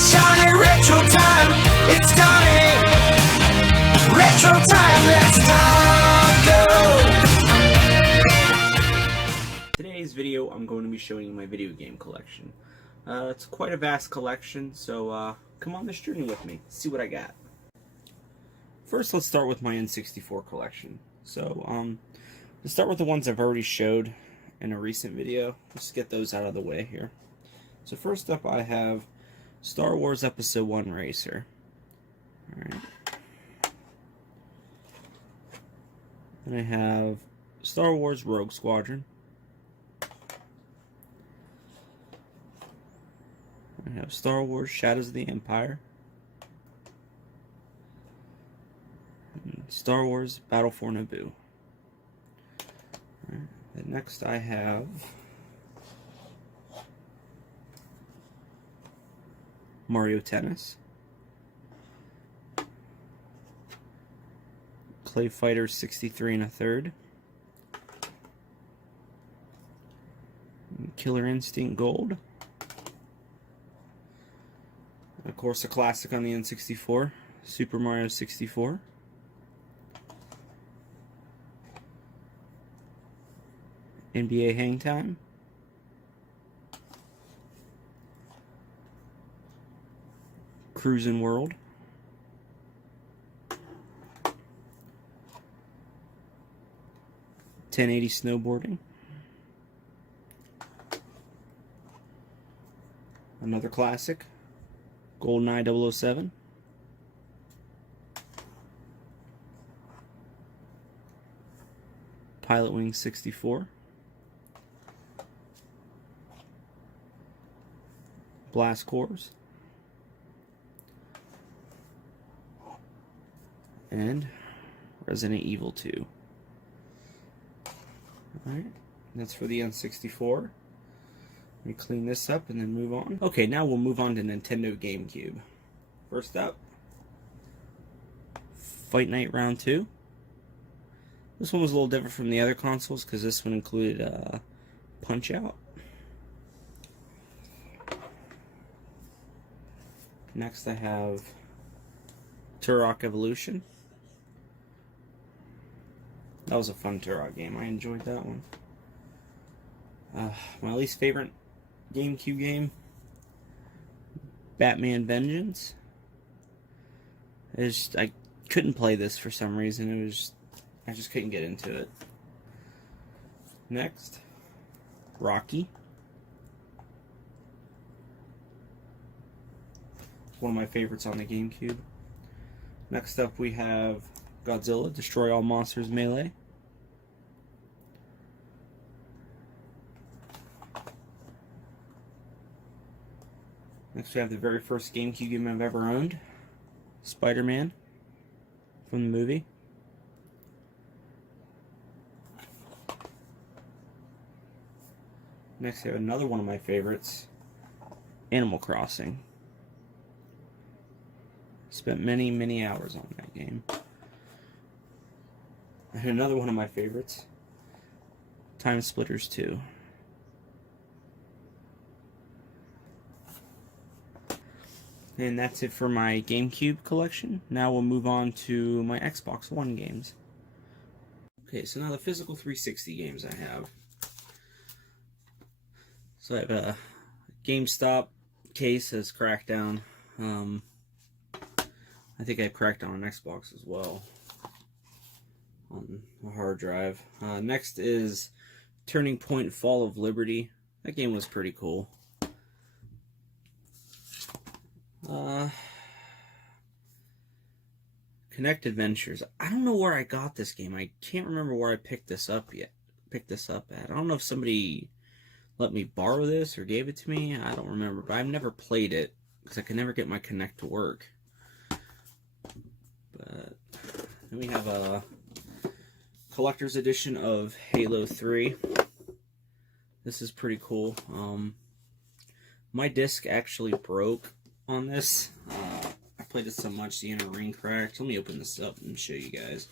It's Johnny Retro Time. It's Johnny Retro Time. Let's go. Today's video, I'm going to be showing you my video game collection. It's quite a vast collection, so come on this journey with me. See what I got. First, let's start with my N64 collection. So, let's start with the ones I've already showed in a recent video. Let's get those out of the way here. So first up, I have Star Wars Episode 1 Racer. Alright. Then I have Star Wars Rogue Squadron. I have Star Wars Shadows of the Empire. And Star Wars Battle for Naboo. Alright. Then next I have Mario Tennis, Clay Fighter 63 1/3, Killer Instinct Gold, of course a classic on the N64, Super Mario 64, NBA Hang Time, Cruisin' World, .1080 Snowboarding, another classic, GoldenEye 007, Pilotwings 64, Blast Corps, and Resident Evil 2. Alright, that's for the N64. Let me clean this up and then move on. Okay, now we'll move on to Nintendo GameCube. First up, Fight Night Round 2. This one was a little different from the other consoles because this one included Punch-Out. Next I have Turok Evolution. That was a fun Turok game. I enjoyed that one. My least favorite GameCube game, Batman Vengeance. I couldn't play this for some reason. I just couldn't get into it. Next, Rocky. One of my favorites on the GameCube. Next up we have Godzilla, Destroy All Monsters Melee. Next we have the very first GameCube game I've ever owned, Spider-Man, from the movie. Next we have another one of my favorites, Animal Crossing. Spent many, many hours on that game. And another one of my favorites, Time Splitters 2. And that's it for my GameCube collection. Now we'll move on to my Xbox One games. Okay, so now the physical 360 games I have. So I have a GameStop case as Crackdown. I think I have Crackdown on Xbox as well, on a hard drive. Next is Turning Point Fall of Liberty. That game was pretty cool. Kinect Adventures. I don't know where I got this game. I can't remember where I picked this up at. I don't know if somebody let me borrow this or gave it to me. I don't remember, but I've never played it because I could never get my Kinect to work. But then we have a collector's edition of Halo 3. This is pretty cool. My disc actually broke on this. I played it so much the inner ring cracked. Let me open this up and show you guys.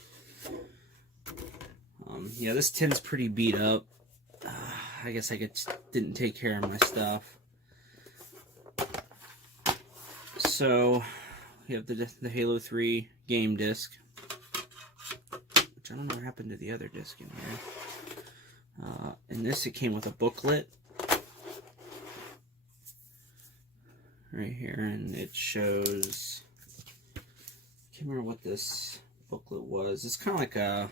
Yeah, this tin's pretty beat up. I guess I didn't take care of my stuff. So we have the Halo 3 game disc, which I don't know what happened to the other disc in here. In this, it came with a booklet right here, and it shows. I can't remember what this booklet was. It's kind of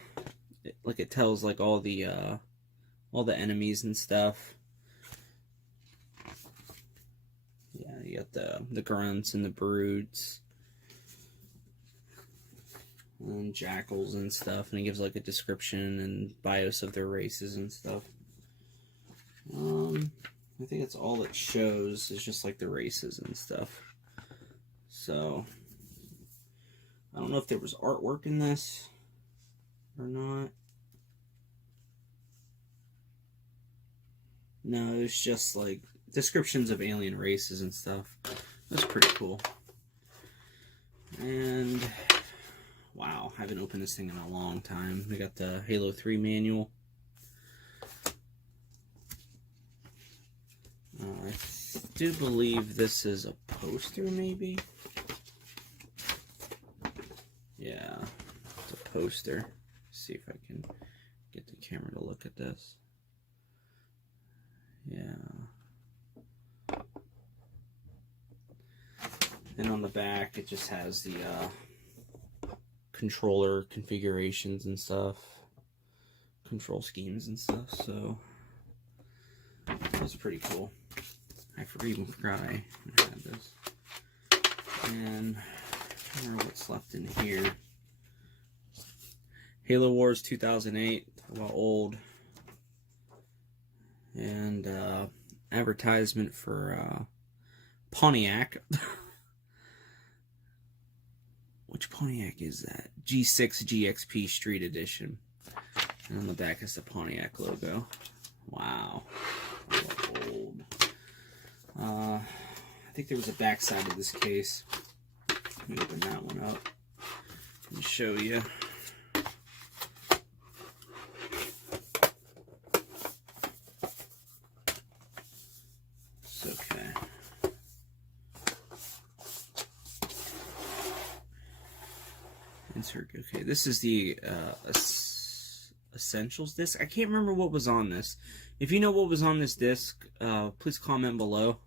like it tells like all the enemies and stuff. Yeah, you got the grunts and the brutes and jackals and stuff, and it gives like a description and bios of their races and stuff. I think that's all it shows is just like the races and stuff. So I don't know if there was artwork in this or not. No, it's just like descriptions of alien races and stuff. That's pretty cool. And wow, I haven't opened this thing in a long time. We got the Halo 3 manual. I do believe this is a poster, maybe? Yeah, it's a poster. Let's see if I can get the camera to look at this. Yeah. And on the back, it just has the controller configurations and stuff, control schemes and stuff, so that's pretty cool. I even forgot I had this. And I don't know what's left in here. Halo Wars 2008, well, old. And advertisement for Pontiac. Which Pontiac is that? G6 GXP Street Edition. And on the back is the Pontiac logo. Wow. Old. I think there was a backside of this case. Let me open that one up and show you. It's okay. Insert. Okay, this is the Essentials disc. I can't remember what was on this. If you know what was on this disc, please comment below.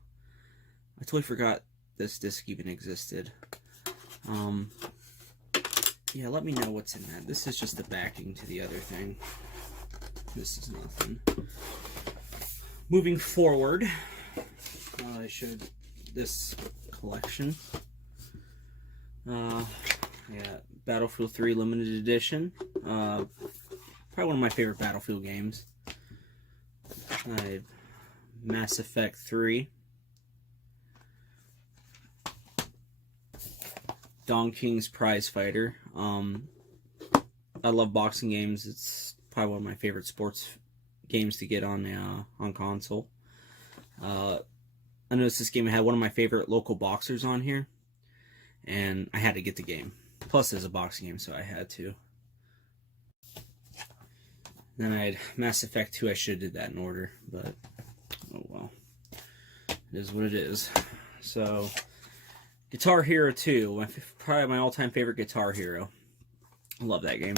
I totally forgot this disc even existed. Yeah, let me know what's in that. This is just the backing to the other thing. This is nothing. Moving forward, I showed this collection. Yeah, Battlefield 3 Limited Edition. Probably one of my favorite Battlefield games. Mass Effect 3. Don King's Prize Fighter. I love boxing games. It's probably one of my favorite sports games to get on console. I noticed this game had one of my favorite local boxers on here, and I had to get the game. Plus, it's a boxing game, so I had to. Then I had Mass Effect 2. I should have did that in order, but oh well. It is what it is. So, Guitar Hero 2, probably my all-time favorite Guitar Hero. I love that game.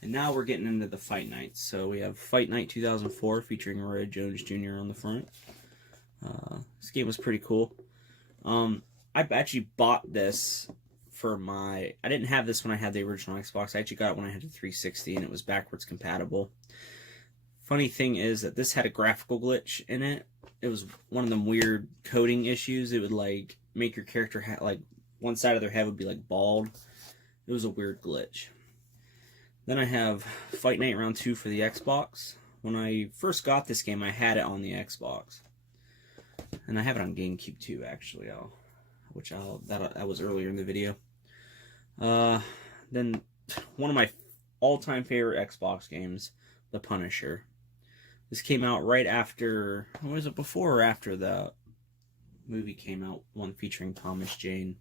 And now we're getting into the Fight Nights. So we have Fight Night 2004 featuring Roy Jones Jr. on the front. This game was pretty cool. I actually bought this for my... I didn't have this when I had the original Xbox. I actually got it when I had the 360 and it was backwards compatible. Funny thing is that this had a graphical glitch in it. It was one of them weird coding issues. It would like make your character like one side of their head would be like bald. It was a weird glitch. Then I have Fight Night Round 2 for the Xbox. When I first got this game, I had it on the Xbox. And I have it on GameCube too, actually. That was earlier in the video. Then one of my all-time favorite Xbox games, The Punisher. This came out right after, was it before or after the movie came out, one featuring Thomas Jane.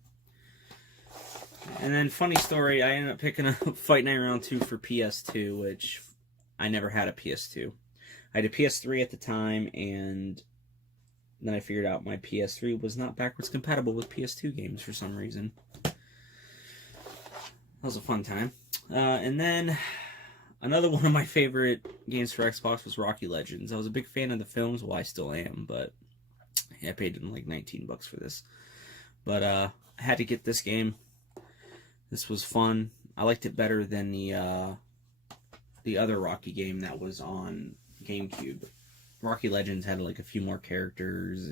And then, funny story, I ended up picking up Fight Night Round 2 for PS2, which I never had a PS2. I had a PS3 at the time, and then I figured out my PS3 was not backwards compatible with PS2 games for some reason. That was a fun time. And then another one of my favorite games for Xbox was Rocky Legends. I was a big fan of the films. Well, I still am, but I paid them like $19 for this. But I had to get this game. This was fun. I liked it better than the other Rocky game that was on GameCube. Rocky Legends had like a few more characters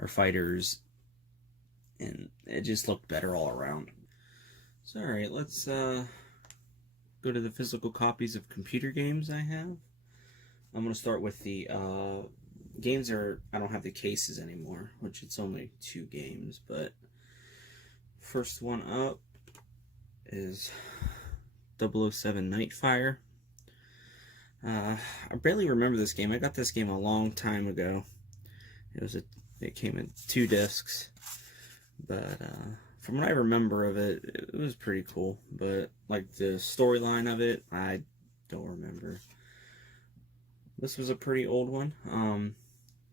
or fighters, and it just looked better all around. So alright, let's go to the physical copies of computer games I have. I'm going to start with the games I don't have the cases anymore, which it's only 2 games, but first one up is 007 Nightfire. I barely remember this game. I got this game a long time ago. It came in 2 discs, but from what I remember of it, it was pretty cool. But like the storyline of it, I don't remember. This was a pretty old one.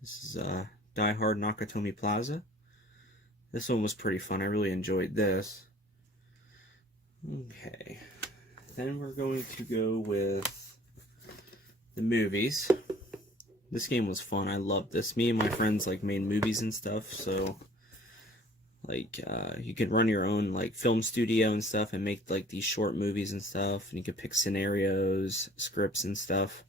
This is Die Hard Nakatomi Plaza. This one was pretty fun. I really enjoyed this. Okay, then we're going to go with the movies. This game was fun. I loved this. Me and my friends like made movies and stuff, so like you could run your own like film studio and stuff and make like these short movies and stuff, and you could pick scenarios, scripts and stuff.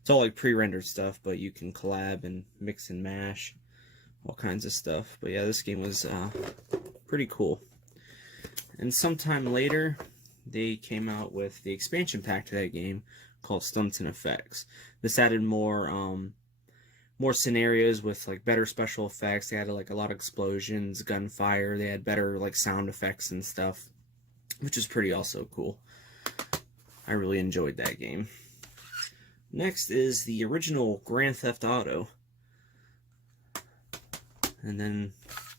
It's all like pre-rendered stuff, but you can collab and mix and mash all kinds of stuff. But yeah, this game was pretty cool. And sometime later they came out with the expansion pack to that game called Stunts and Effects. This added more scenarios with like better special effects. They had like a lot of explosions, gunfire. They had better like sound effects and stuff, which is pretty also cool. I really enjoyed that game. Next is the original Grand Theft Auto. And then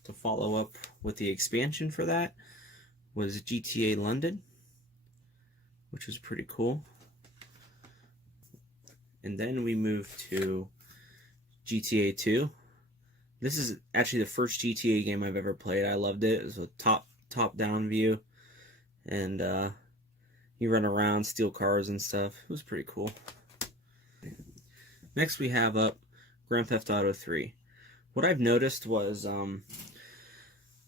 to follow up with the expansion for that was GTA London, which was pretty cool. And then we moved to GTA 2. This is actually the first GTA game I've ever played. I loved it. It was a top-down view, and you run around, steal cars and stuff. It was pretty cool. Next we have up Grand Theft Auto 3. What I've noticed was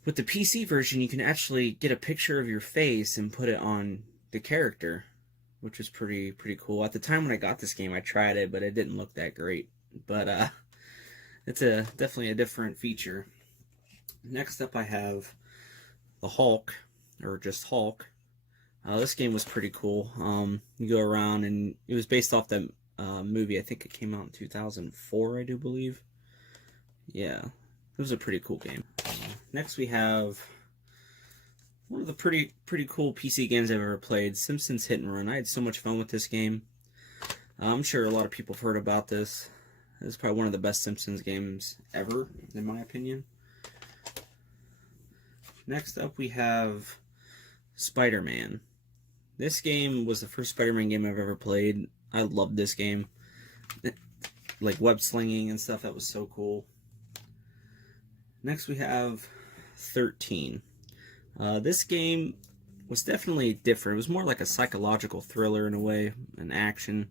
with the PC version, you can actually get a picture of your face and put it on the character, which was pretty cool. At the time when I got this game, I tried it, but it didn't look that great. But it's definitely a different feature. Next up I have the Hulk, or just Hulk. This game was pretty cool. You go around, and it was based off that movie. I think it came out in 2004, I do believe. Yeah, it was a pretty cool game. Next we have one of the pretty cool PC games I've ever played, Simpsons Hit and Run. I had so much fun with this game. I'm sure a lot of people have heard about this. This is probably one of the best Simpsons games ever, in my opinion. Next up we have Spider-Man. This game was the first Spider-Man game I've ever played. I loved this game. Like web slinging and stuff, that was so cool. Next we have 13. This game was definitely different. It was more like a psychological thriller in a way, an action.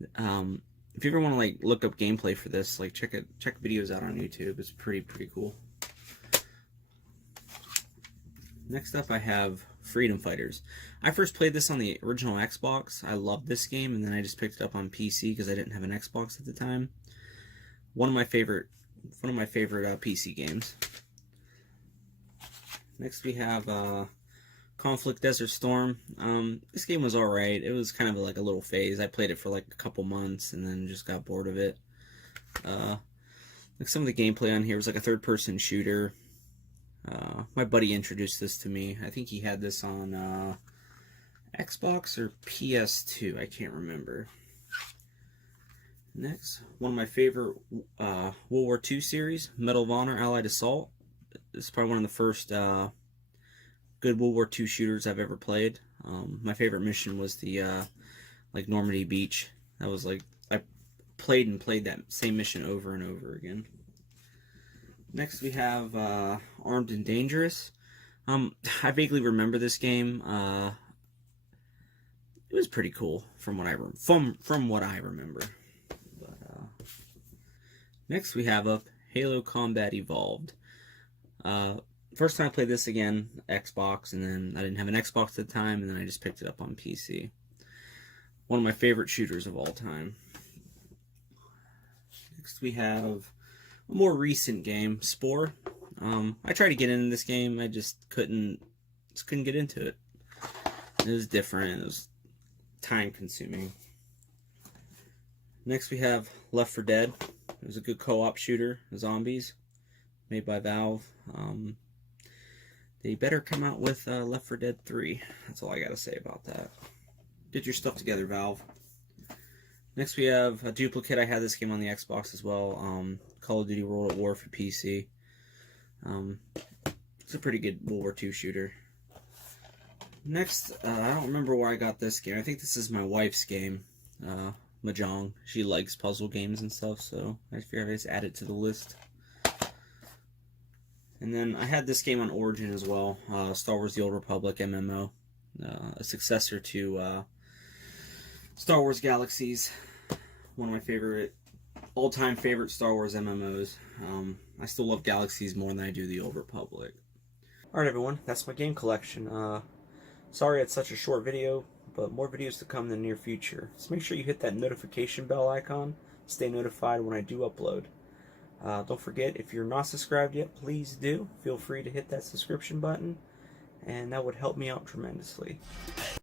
If you ever want to like look up gameplay for this, like check videos out on YouTube. It's pretty cool. Next up I have Freedom Fighters. I first played this on the original Xbox. I loved this game, and then I just picked it up on PC because I didn't have an Xbox at the time. One of my favorite PC games. Next we have Conflict Desert Storm. This game was alright. It was kind of like a little phase. I played it for like a couple months and then just got bored of it. Like some of the gameplay on here was like a third-person shooter. My buddy introduced this to me. I think he had this on Xbox or PS2. I can't remember. Next, one of my favorite World War II series, Medal of Honor Allied Assault. This is probably one of the first good World War II shooters I've ever played. My favorite mission was the like Normandy Beach. That was like, I played that same mission over and over again. Next we have Armed and Dangerous. I vaguely remember this game. It was pretty cool from what I remember. But next we have up Halo Combat Evolved. First time I played this again, Xbox, and then I didn't have an Xbox at the time, and then I just picked it up on PC. One of my favorite shooters of all time. Next we have a more recent game, Spore. I tried to get into this game, I just couldn't get into it. It was different, it was time consuming. Next we have Left 4 Dead. It was a good co-op shooter, zombies, made by Valve. They better come out with Left 4 Dead 3. That's all I gotta say about that. Get your stuff together, Valve. Next we have a duplicate. I had this game on the Xbox as well. Call of Duty World at War for PC. It's a pretty good World War II shooter. Next, I don't remember where I got this game. I think this is my wife's game, Mahjong. She likes puzzle games and stuff, so I figured I'd just add it to the list. And then I had this game on Origin as well, Star Wars The Old Republic MMO, a successor to Star Wars Galaxies, one of my favorite, all-time favorite Star Wars MMOs. I still love Galaxies more than I do The Old Republic. Alright everyone, that's my game collection. Sorry it's such a short video, but more videos to come in the near future. So make sure you hit that notification bell icon, stay notified when I do upload. Don't forget, if you're not subscribed yet, please do. Feel free to hit that subscription button, and that would help me out tremendously.